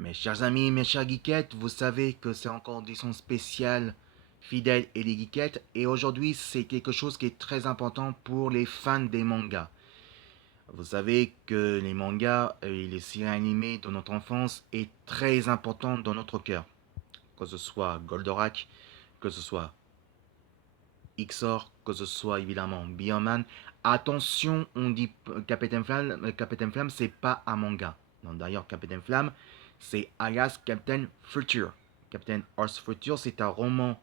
Mes chers amis, mes chers geekettes, vous savez que c'est encore une édition spéciale fidèle et les geekettes. Et aujourd'hui, c'est quelque chose qui est très important pour les fans des mangas. Vous savez que les mangas et les séries animées de notre enfance est très important dans notre cœur. Que ce soit Goldorak, que ce soit XOR, que ce soit évidemment Bioman. Attention, on dit Captain Flamme, c'est pas un manga. Non, d'ailleurs, Captain Flamme, c'est alias Captain Future. Captain Earth Future, c'est un roman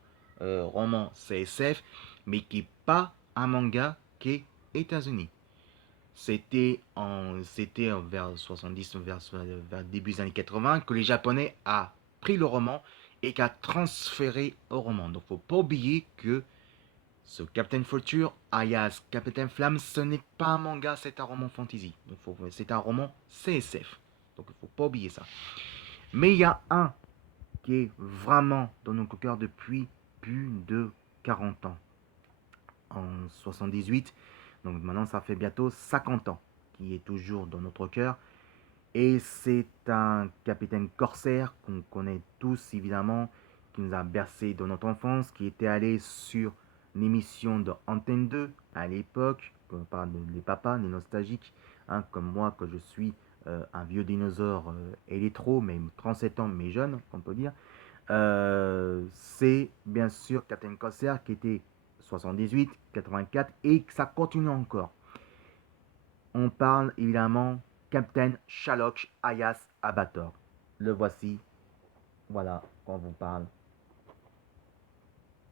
CSF, mais qui n'est pas un manga qui est États-Unis. C'était vers 70, vers début des années 80 que les Japonais ont pris le roman et qu'a transféré au roman. Donc, faut pas oublier que ce Captain Future, alias Captain Flamme, ce n'est pas un manga, c'est un roman fantasy. C'est un roman CSF. Donc il ne faut pas oublier ça. Mais il y a un qui est vraiment dans notre cœur depuis plus de 40 ans. En 78, donc maintenant ça fait bientôt 50 ans, qui est toujours dans notre cœur. Et c'est un capitaine corsaire qu'on connaît tous évidemment, qui nous a bercé dans notre enfance, qui était allé sur une émission de Antenne 2 à l'époque, on parle des papas, des nostalgiques, hein, comme moi que je suis un vieux dinosaure électro, mais 37 ans, mais jeune, on peut dire. C'est bien sûr Captain Corsair qui était 78, 84 et que ça continue encore. On parle évidemment Captain Sherlock Ayas Abator. Le voici, voilà, quand on vous parle.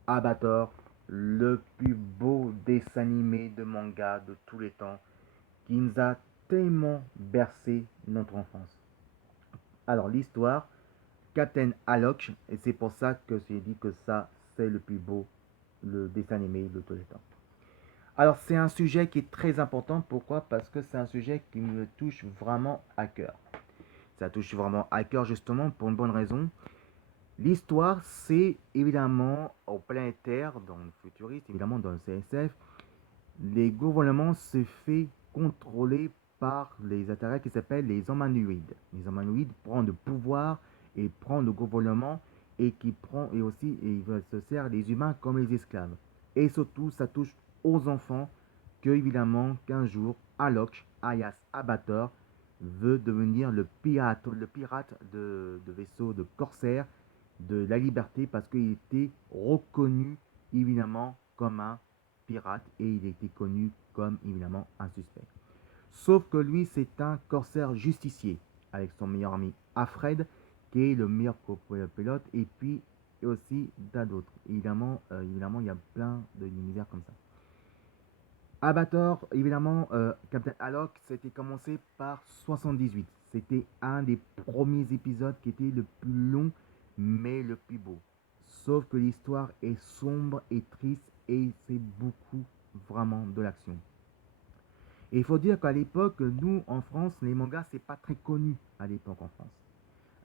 Abator, le plus beau dessin animé de manga de tous les temps, qui nous a tellement bercé notre enfance. Alors l'histoire, Captain Alok, et c'est pour ça que j'ai dit que ça, c'est le plus beau le dessin animé de tous les temps. Alors c'est un sujet qui est très important, pourquoi? Parce que c'est un sujet qui me touche vraiment à cœur. Ça touche vraiment à cœur justement pour une bonne raison. L'histoire, c'est évidemment au planétaire, dans le futuriste, évidemment dans le CSF, les gouvernements se fait contrôler par les intérêts qui s'appellent les humanoïdes. Les humanoïdes prennent le pouvoir et prennent le gouvernement et qui prend et aussi et ils se servent les humains comme les esclaves. Et surtout, ça touche aux enfants que évidemment qu'un jour Alok, alias Abator, veut devenir le pirate de vaisseau de corsaire de la liberté parce qu'il était reconnu évidemment comme un pirate et il était connu comme évidemment un suspect. Sauf que lui, c'est un corsaire justicier avec son meilleur ami Alfred, qui est le meilleur pilote, et puis aussi d'un d'autres. Évidemment, il y a plein de univers comme ça. Abator, évidemment, Captain Haddock, c'était commencé par 78. C'était un des premiers épisodes qui était le plus long, mais le plus beau. Sauf que l'histoire est sombre et triste et c'est beaucoup vraiment de l'action. Et il faut dire qu'à l'époque, nous en France, les mangas, c'est pas très connu à l'époque en France.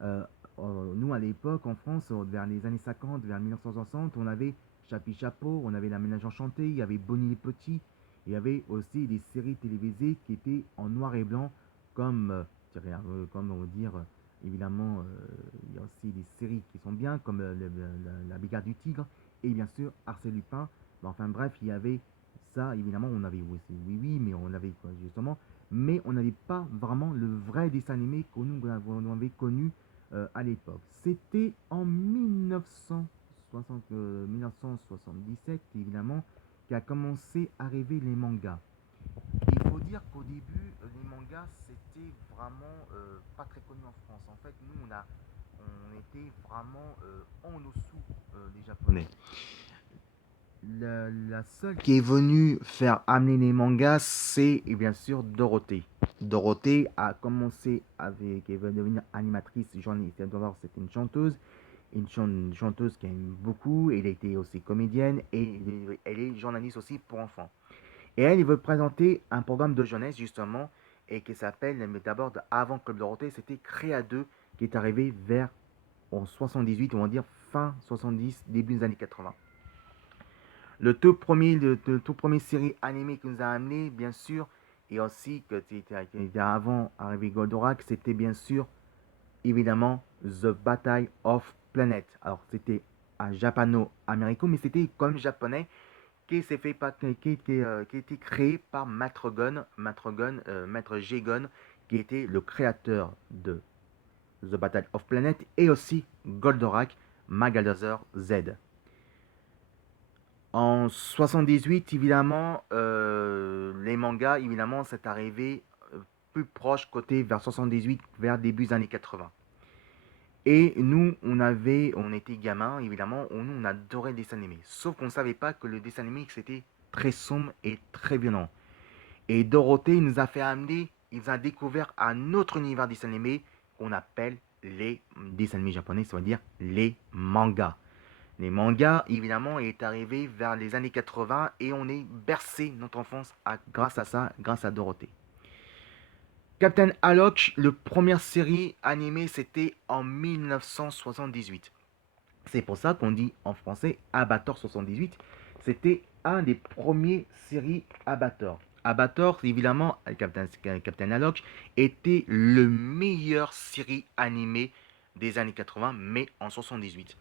Euh, Nous à l'époque en France, vers les années 50, vers 1960, on avait Chapi Chapeau, on avait La Ménage Enchantée, il y avait Bonnie les Petits, il y avait aussi des séries télévisées qui étaient en noir et blanc, comme, comme on va dire, évidemment, il y a aussi des séries qui sont bien, comme La Brigade du Tigre, et bien sûr Arsène Lupin. Mais enfin bref, il y avait ça, évidemment, on avait oui, oui, oui, mais on avait quoi justement, mais on n'avait pas vraiment le vrai dessin animé que nous on avait connu à l'époque. C'était en 1977, évidemment, qu'a commencé à arriver les mangas. Il faut dire qu'au début, les mangas, c'était vraiment pas très connu en France. En fait, nous, on était vraiment en dessous des Japonais. La seule qui est venue faire amener les mangas, c'est bien sûr Dorothée. Dorothée a commencé avec, elle va devenir animatrice, journaliste. C'était une chanteuse qui aime beaucoup. Elle était aussi comédienne et elle est journaliste aussi pour enfants. Et elle veut présenter un programme de jeunesse justement et qui s'appelle, mais d'abord avant Club Dorothée, c'était Créa 2 qui est arrivé vers en 78, on va dire fin 70, début des années 80. Le tout premier série animée qui nous a amené, bien sûr, et aussi que c'était avant arrivé Goldorak, c'était bien sûr évidemment The Battle of Planet. Alors c'était un japano-américain, mais c'était quand même japonais qui s'est fait qui a été créé par Maître G. Gon, qui était le créateur de The Battle of Planet et aussi Goldorak Magadazer Z. En 78, évidemment, les mangas, évidemment, c'est arrivé plus proche côté vers 78, vers début des années 80. Et nous, on était gamins, évidemment, on adorait le dessin animé. Sauf qu'on ne savait pas que le dessin animé, c'était très sombre et très violent. Et Dorothée nous a fait amener, il nous a découvert un autre univers de dessin animé qu'on appelle les dessins animés japonais, ça veut dire les mangas. Les mangas, évidemment, est arrivé vers les années 80 et on est bercé notre enfance grâce à ça, grâce à Dorothée. Captain Alok, le première série animée, c'était en 1978. C'est pour ça qu'on dit en français Abator 78. C'était un des premiers séries Abator. Abator, évidemment, Captain Alok, était le meilleur série animée des années 80, mais en 78.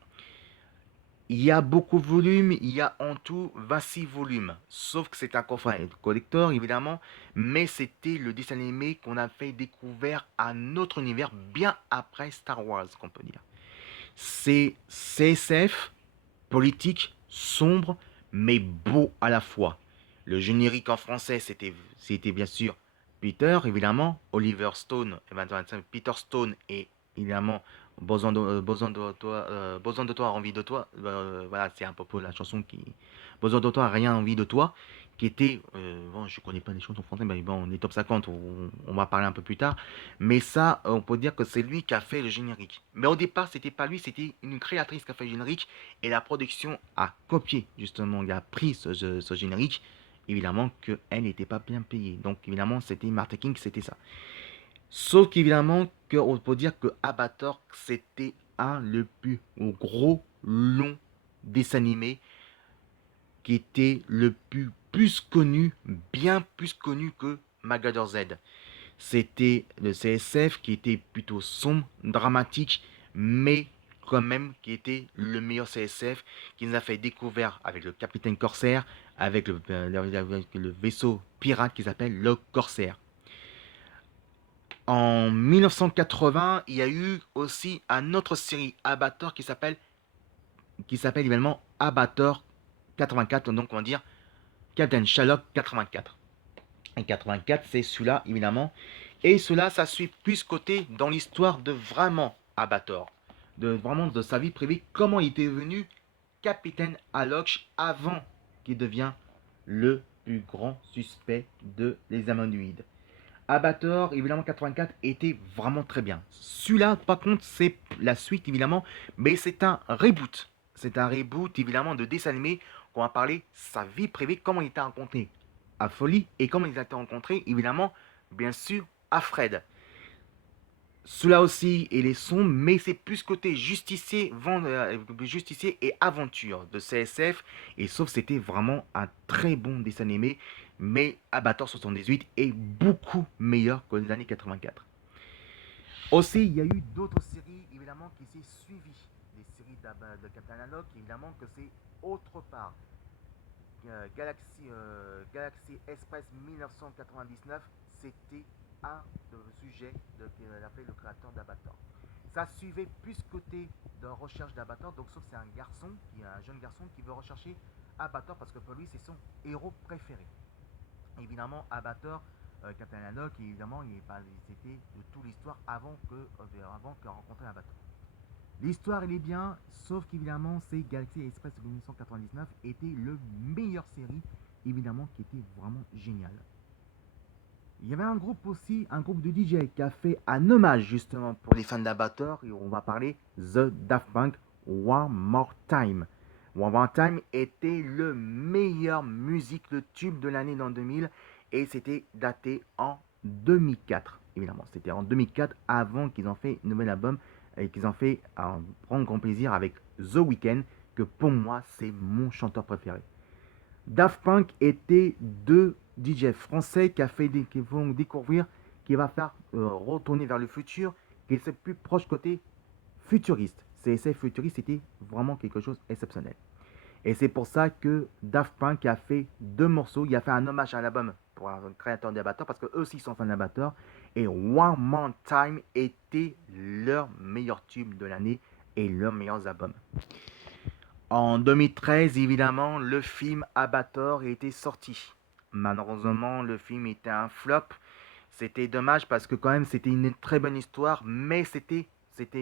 Il y a beaucoup de volumes, il y a en tout 26 volumes. Sauf que c'est un coffret collector, évidemment. Mais c'était le dessin animé qu'on a fait découvrir à notre univers bien après Star Wars, qu'on peut dire. C'est CSF, politique, sombre, mais beau à la fois. Le générique en français, c'était bien sûr Peter, évidemment, Oliver Stone, Peter Stone et évidemment Besoin de toi, envie de toi. Voilà, c'est un peu pour la chanson qui Besoin de toi, rien envie de toi, qui était bon, je connais pas les chansons françaises, mais bon, les top 50, on va parler un peu plus tard. Mais ça, on peut dire que c'est lui qui a fait le générique. Mais au départ, c'était pas lui, c'était une créatrice qui a fait le générique et la production a copié justement, il a pris ce générique. Évidemment qu'elle n'était pas bien payée. Donc évidemment, c'était marketing, c'était ça. Sauf qu'évidemment, on peut dire que Avatar, c'était un le plus gros, long dessin animé qui était le plus connu, bien plus connu que Magazer Z. C'était le CSF qui était plutôt sombre, dramatique, mais quand même qui était le meilleur CSF qui nous a fait découvrir avec le capitaine Corsair, avec le vaisseau pirate qui s'appelle le Corsair. En 1980, il y a eu aussi une autre série Abator qui s'appelle également Abator 84, donc on va dire Captain Sherlock 84. Et 84, c'est celui-là évidemment. Et cela, ça suit plus côté dans l'histoire de vraiment Abator, de vraiment de sa vie privée, comment il était devenu Capitaine Alok avant qu'il devienne le plus grand suspect de les Ammonoïdes. Abator, évidemment, 84 était vraiment très bien. Celui-là, par contre, c'est la suite, évidemment, mais c'est un reboot. C'est un reboot, évidemment, de dessin animé qu'on va parler sa vie privée, comment il était rencontré à Folie et comment il a été rencontré, évidemment, bien sûr, à Fred. Cela aussi, il est sombre, mais c'est plus côté justicier et aventure de CSF. Et sauf c'était vraiment un très bon dessin animé, mais Abattoir 78 est beaucoup meilleur que les années 84. Aussi, il y a eu d'autres séries, évidemment, qui s'est suivies. Les séries de Captain Alok, évidemment, que c'est autre part. Galaxy Express 1999, c'était un sujet qu'il a fait le créateur d'Avatar. Ça suivait plus côté de recherche d'Avatar, donc sauf c'est un garçon, un jeune garçon qui veut rechercher Avatar parce que pour lui c'est son héros préféré. Évidemment, Avatar, Captain Haddock, évidemment, c'était de toute l'histoire avant qu'il rencontre Avatar. L'histoire, elle est bien, sauf qu'évidemment, c'est Galaxy Express 1999 était le meilleure série, évidemment, qui était vraiment génial. Il y avait un groupe aussi, un groupe de DJ qui a fait un hommage justement pour les fans d'Abator, et on va parler The Daft Punk One More Time. One More Time était le meilleur musique, le tube de l'année dans 2000, et c'était daté en 2004. Évidemment, c'était en 2004 avant qu'ils ont fait un nouvel album et qu'ils ont fait un grand plaisir avec The Weeknd, que pour moi c'est mon chanteur préféré. Daft Punk était deux DJ français qui vont découvrir, qui va faire retourner vers le futur, qui est plus proche côté futuriste. Ces essais futuristes étaient vraiment quelque chose d'exceptionnel. Et c'est pour ça que Daft Punk a fait deux morceaux. Il a fait un hommage à l'album pour un créateur d'Avatar parce qu'eux aussi sont fans d'Avatar. Et One More Time était leur meilleur tube de l'année et leurs meilleurs albums. En 2013, évidemment, le film Avatar était sorti. Malheureusement, le film était un flop. C'était dommage parce que quand même c'était une très bonne histoire, mais c'était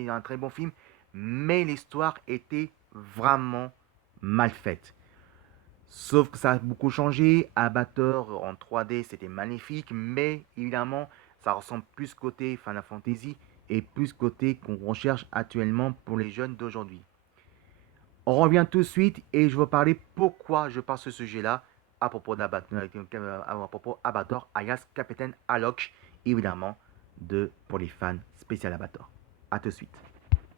un très bon film, mais l'histoire était vraiment mal faite. Sauf que ça a beaucoup changé. Avatar en 3D, c'était magnifique, mais évidemment, ça ressemble plus côté Final Fantasy et plus côté qu'on recherche actuellement pour les jeunes d'aujourd'hui. On revient tout de suite et je vais parler pourquoi je parle ce sujet-là à propos d'Avatar, à propos Avatar, alias Capitaine Alok, évidemment, pour les fans spécial Avatar. A tout de suite.